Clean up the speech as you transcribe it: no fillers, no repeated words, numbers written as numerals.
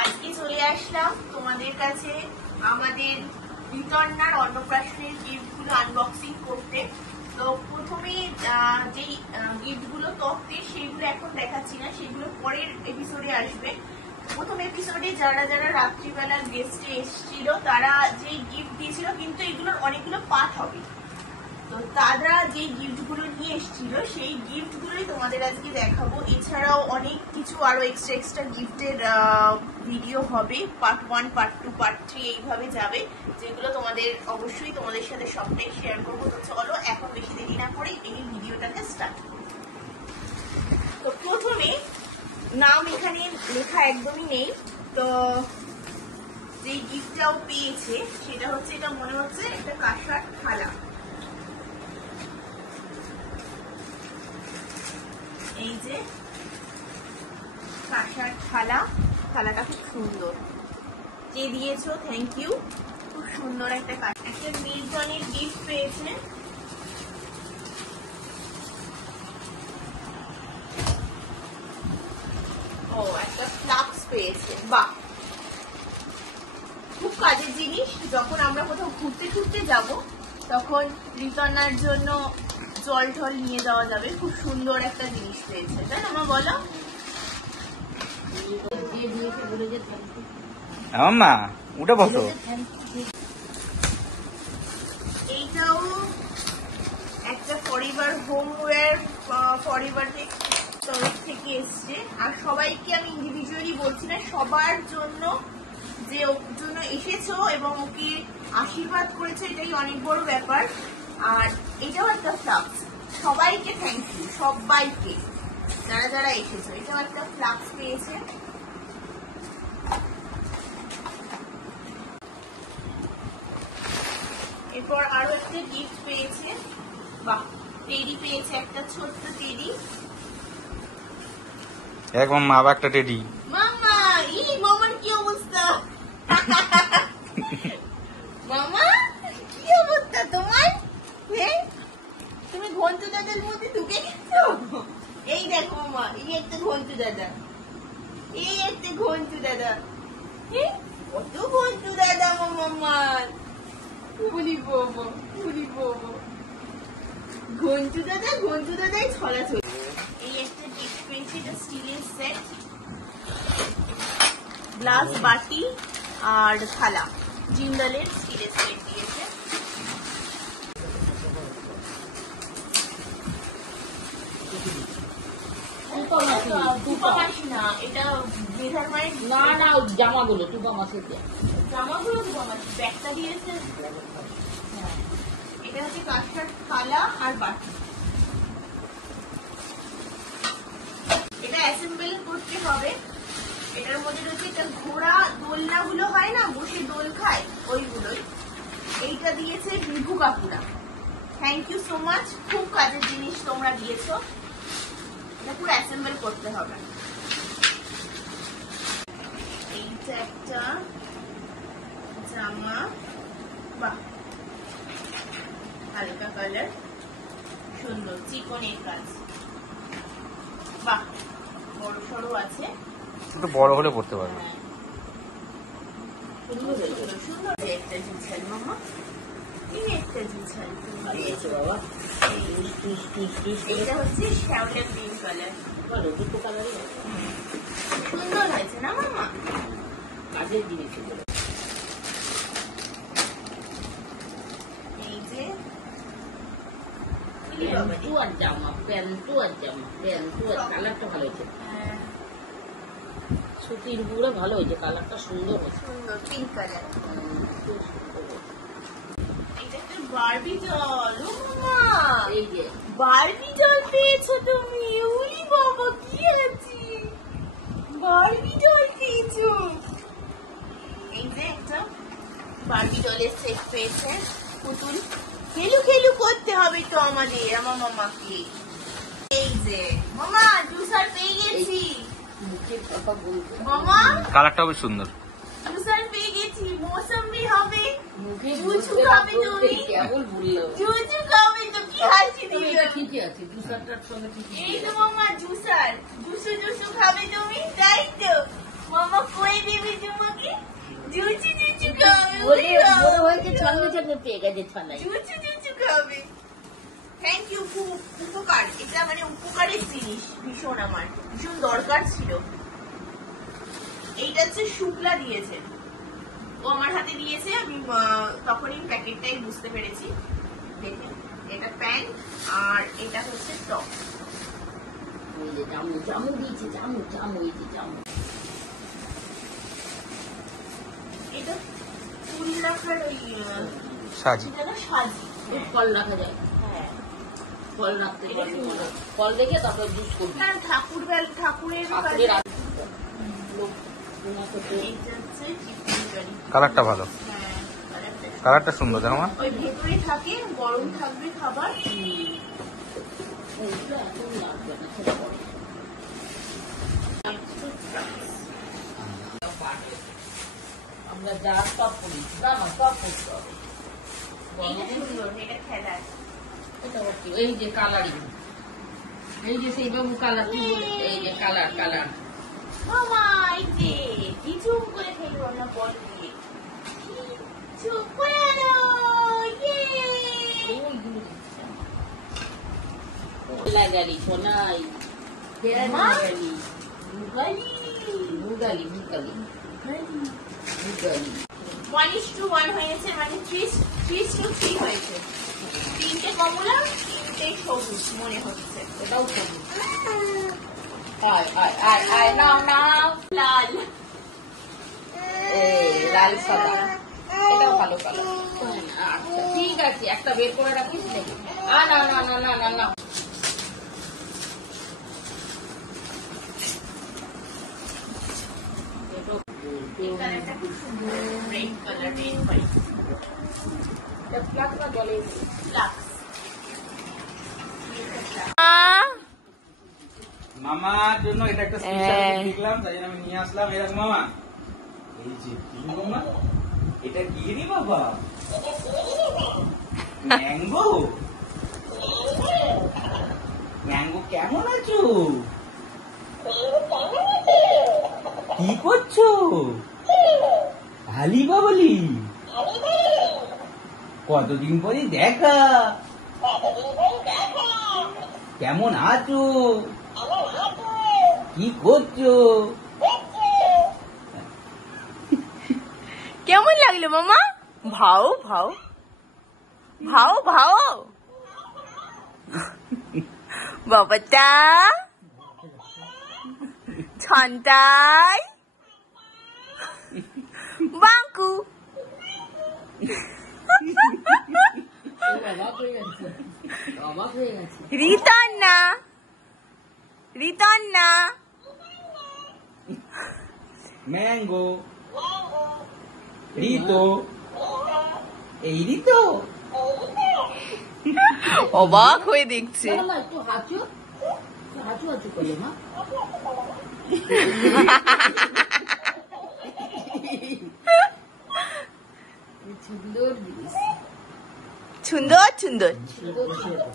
আজকে চলে আসলাম তোমাদের কাছে আমাদের ঋতন্নার অন্নপ্রাশনের গিফটগুলো আনবক্সিং করতে। তো প্রথমে যেই গিফটগুলো তত্ত্বে সেগুলো এখন দেখাচ্ছি না, সেগুলো পরের এপিসোডে আসবে। প্রথম এপিসোডে যারা যারা রাত্রিবেলা গেস্টে এসেছিল তারা যে গিফট দিয়েছিল, কিন্তু এগুলোর অনেকগুলো পার্ট হবে। তো তারা যে গিফটগুলো নিয়ে এসেছিল সেই গিফটগুলোই তোমাদের আজকে দেখাবো। এছাড়াও অনেক কিছু আরো এক্সট্রা গিফটের ভিডিও হবে, পার্ট 1, পার্ট 2, পার্ট 3 এইভাবে যাবে, যেগুলো তোমাদের অবশ্যই তোমাদের সাথে সবটাই শেয়ার করবো। তো চলো এখন বেশি দেরি না করে এই ভিডিওটাকে স্টার্ট করবো। তো প্রথমে নাম এখানে লেখা একদমই নেই, তো যে গিফটটাও পেয়েছে সেটা হচ্ছে, এটা মনে হচ্ছে একটা কাঁসার থালা। এই যে কাঁসার থালা, থালাটা খুব সুন্দর, যে দিয়েছো থ্যাংক ইউ। খুব সুন্দর একটা নির্জনের গিফট পেয়েছে। ও একটা ফ্লাক্স পেয়েছে, বাহ, খুব কাজের জিনিস। যখন আমরা কোথাও ঘুরতে যাব তখন ঋতন্নার জন্য জল ঠল নিয়ে যাওয়া যাবে। খুব সুন্দর একটা জিনিস পেয়েছে, তাই না মা? বলো। মা উঠে বসো। এইটাও একটা ফরএভার হোমওয়্যার, ফরএভার তরফ থেকে এসছে। আর সবাইকে আমি ইন্ডিভিজুয়ালি বলছি না, সবার জন্য যে ওর জন্য এসেছো এবং ওকে আশীর্বাদ করেছে, এটাই অনেক বড় ব্যাপার। আর এটাও একটা ফ্লাক্স, সবাইকে থ্যাংক ইউ, সবাইকে যারা যারা এসেছো। এটাও একটা ফ্লাক্স পেয়েছে। এরপর আরো একটা গিফট পেয়েছে, বাহ, টেডি পেয়েছে, একটা ছোট্ট টেডি। একদম মা একটা টেডি। মামা, মামার কি অবস্থা? মামা কি অবস্থা তোমার? তুমি ঘন্টু দাদার মধ্যে ঢুকে গেছো। এই দেখো মামা, এই একটা ঘন্টু দাদা, এই একটা ঘন্টু দাদা, কত ঘন্টু দাদা মামার। বলি বাবা, বলি বাবা, ঘন্টু দাদা, ঘন্টু দাদাই ছড়াছড়ি। এই একটা গিফট পেয়েছি, এটা স্টিলের সেট, গ্লাস, বাটি আর থালা, জিন্দালের স্টিলের সেট দিয়েছে। এটা মেধার মায়ের না, জামাগুলো টুপা মাছের, জামাগুলো টুপা মাছ, ব্যাগটা দিয়েছে। এটা হচ্ছে কাঁসার থালা আর বাটি। এটা অ্যাসেম্বল করতে হবে। এটার মধ্যে রয়েছে একটা ঘোড়া, দোলনা গুলো হয় না, বসে দোল খায়, ওইগুলোই। এইটা দিয়েছে বিভু কাকুরা, থ্যাংক ইউ সো মাচ। খুব কাজের জিনিস তোমরা দিয়েছো। এটা পুরো অ্যাসেম্বল করতে হবে। এইটা একটা জামা, বাহ, হালকা কালার, সুন্দর চিকনের কাজ, বাহ, বড় সড়ো আছে, একটু বড় হলে পড়তে পারবে। সুন্দর একটা ঝুলঝাল মামা, এই একটা ঝুলঝাল। এটা হচ্ছে শ্যাওলা গ্রিন কালার, সুন্দর হয়েছে না মামা? কাজের জিনিস। এই যে জামা, প্যান্টু আর জামা, প্যান্টু আর কালারটা ভালো হয়েছে, সুতির পুরো ভালো হয়েছে, কালারটা সুন্দর হয়েছে, সুন্দর পিঙ্ক কালার। এটা একটা বারবি জল। ও মামা, এই যে বারবি জল পেয়েছো তুমি? উলি বাবা, কি আছে, বারবি জল পেয়েছো। এই যে একটা বারবি জলের সেট পেয়েছে, পুতুল। খেলু খেলু করতে হবে তো আমাদের, আমার মামাকে। এই যে মামা জুসার পেয়ে গেছি। মামা কালারটা বেশ সুন্দর। জুসার পেয়ে গেছি, মৌসুমি হবে, জুজু খাবে তুমি, জুজু খাবে তো কি হাসি দিল। ঠিকই আছে, জুসারটার সঙ্গে ঠিকই এই তো মামা জুসার, জুসু খাবে তুমি, তাই তো মামা কই দিবি তোমাকে, জুচি খাবে, বলে বড় হয়েছে, ছন্নে ছন্নে পেয়ে গেছে ছন্নায়। জুচি খাবে। থ্যাংক ইউ, খুব উপকার, এটা মানে উপকারের জিনিস, ভীষণ আমার ভীষণ দরকার ছিল। এইটা হচ্ছে শুক্লা দিয়েছে, ও আমার হাতে দিয়েছে, আমি তখনই প্যাকেটটাই বুঝতে পেরেছি। দেখে এটা প্যান্ট আর এটা হচ্ছে টপ। ওই যে জামু জামু দিয়েছে, জামু জামু, এই যে জামু। এটা ফুল রাখার ওই সাজি। যেন সাজি। ফল রাখা যায়, হ্যাঁ, ফল রাখতে এটা পারবি, সুন্দর। ফল দেখে তারপর জুস করবি। না ঠাকুরের ঠাকুরের লোক এইটা হচ্ছে চিকেন কারি। কালারটা ভালো, হ্যাঁ, কালারটা কালারটা সুন্দর দেখো মা। ওই ভেতরে থাকে, গরম থাকবে খাবার। এইগুলো এখন লাগবে না, ছেলে পড়ে। আমরা যা সব করি, না না সব করতে হবে। এইটা সুন্দর, এটা খেলার। এটা হচ্ছে এই যে কালারিং, এই যে সেই বাবু কালার, এই যে কালার কালার। মামা এই যে ঝিঝুম করে খেলবো না বল দিয়ে, ঝিঝুম করে আনো, ইয়ে। লাগালি সোনাই, মা? লাগালি মুগালি। মুগালি মুগালি মুগালি। 1:1 হয়েছে, মানে 3:3 হয়েছে। 3টে কমলা, 3টে সবুজ মনে হচ্ছে। এটাও সবুজ। আয় আয় আয় আয়, নাও নাও। লাল। এই লাল সাদা, এটাও ভালো কালার। আচ্ছা ঠিক আছে, একটা বের করে রাখিস নাকি? না না না না না না না। এই কালারটা খুব সুন্দর, রেড কালার, রেড হোয়াইট। প্লাকটা বলে লাক্স। মামার জন্য এটা একটা স্পেশাল দেখলাম, তাই জন্য আমি নিয়ে আসলাম। এরকম মামা, এই যে কি মামা, এটা কি রে বাবা? ম্যাঙ্গো। ম্যাঙ্গো কেমন আছো? কি করছো? হালি বাবলি, কতদিন পরে দেখা, কেমন আছো, কি করছো? কেমন লাগলো মামা? ভাও ভাও ভাও ভাও বাবাটা ছন্টাই বাঙ্কু। অবাক হয়ে গেছে, অবাক হয়ে গেছে। রিতন্না, রিতন্না, ম্যাঙ্গো, রিতো, এই রিতো। অবাক হয়ে দেখছে। না, না, একটু হাঁচু, একটু হাঁচু হাঁচু করলে মা। সুন্দর জিনিস, সুন্দর সুন্দর। সুন্দর সুন্দর।